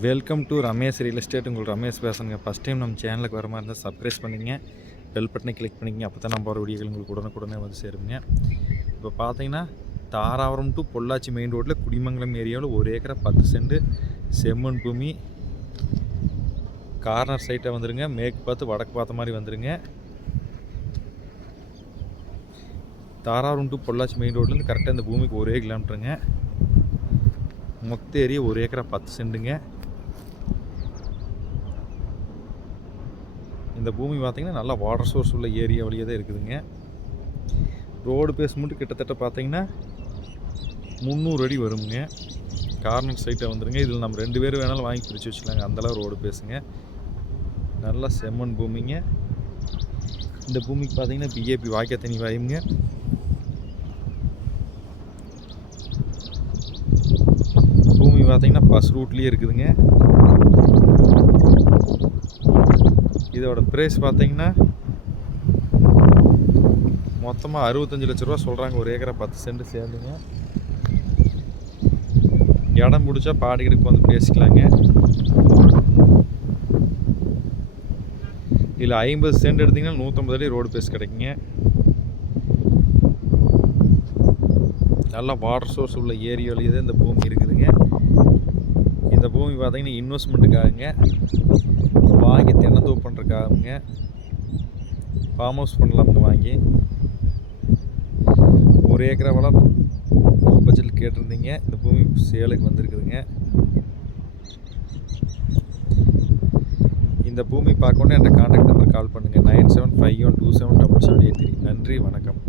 Welcome to Ramesh real estate. உங்களுக்கு ரமேஷ் பேசுங்க. First time நம்ம சேனலுக்கு வர மாதிரி இருந்தால் சப்ஸ்கிரைப் பண்ணிங்க, பெல் பட்டனை கிளிக் பண்ணிங்க. அப்போ தான் நம்ம வர வீடியோகள் உங்களுக்கு உடனுக்குடனே வந்து சேருங்க. இப்போ பார்த்தீங்கன்னா தாராபுரம் டு பொள்ளாச்சி மெயின் ரோட்டில் குடிமங்கலம் ஏரியாவில் 1 ஏக்கரா 10 சென்ட் செம்மண் பூமி. கார்னர் சைட்டை வந்துடுங்க. மேற்கு பார்த்து வடக்கு பார்த்த மாதிரி வந்துடுங்க. தாராபுரம் டு பொள்ளாச்சி மெயின் ரோட்லேருந்து கரெக்டாக இந்த பூமிக்கு 1 கிலோமீட்டருங்க. மொத்த ஏரியா 1 ஏக்கரா 10 சென்ட்டுங்க. இந்த பூமி பார்த்திங்கன்னா நல்லா வாட்டர் சோர்ஸ் உள்ள ஏரியா வழியாக தான் இருக்குதுங்க. ரோடு பேஸ் மட்டும் கிட்டத்தட்ட பார்த்திங்கன்னா 300 அடி வருங்க. கார்னர் சைட்டை வந்துடுங்க. இதில் நம்ம 2 பேர் வேணாலும் வாங்கி பிரித்து வச்சுக்கலாங்க. அந்தளவு ரோடு பேசுங்க. நல்லா செம்மண் பூமிங்க. இந்த பூமிக்கு பார்த்திங்கன்னா பிஏபி வாய்க்கா தண்ணி வாயுங்க. பூமி பார்த்திங்கன்னா பஸ் ரூட்லேயே இருக்குதுங்க. இதோட ப்ரைஸ் பார்த்தீங்கன்னா மொத்தமாக 65 லட்ச ரூபா சொல்கிறாங்க. 1 ஏக்கரா 10 சென்ட் சேர்ந்துங்க. இடம் பிடிச்சா பாடிக்கிட்டு வந்து பேசிக்கலாங்க. இதில் 50 சென்ட் எடுத்திங்கன்னா 150 அடி ரோடு பேஸ் கிடைக்குங்க. நல்லா வாட்டர் சோர்ஸ் உள்ள ஏரியாவிலேயே தான் இந்த பூமி இருக்குதுங்க. இந்த பூமி பார்த்திங்கன்னா இன்வெஸ்ட்மெண்ட்டுக்காகுங்க, வாங்கி தென்னந்தோப்பு பண்ணுறதுக்காகுங்க, ஃபார்ம் ஹவுஸ் பண்ணலாமுங்க. வாங்கி 1 ஏக்கரா வளம் பட்ஜெட்டில் கேட்டிருந்தீங்க. இந்த பூமி சேலுக்கு வந்திருக்குதுங்க. இந்த பூமி பார்க்கணுன்னு என்கிட்ட கான்டாக்ட் நம்பர் கால் பண்ணுங்கள். 9751277783. நன்றி, வணக்கம்.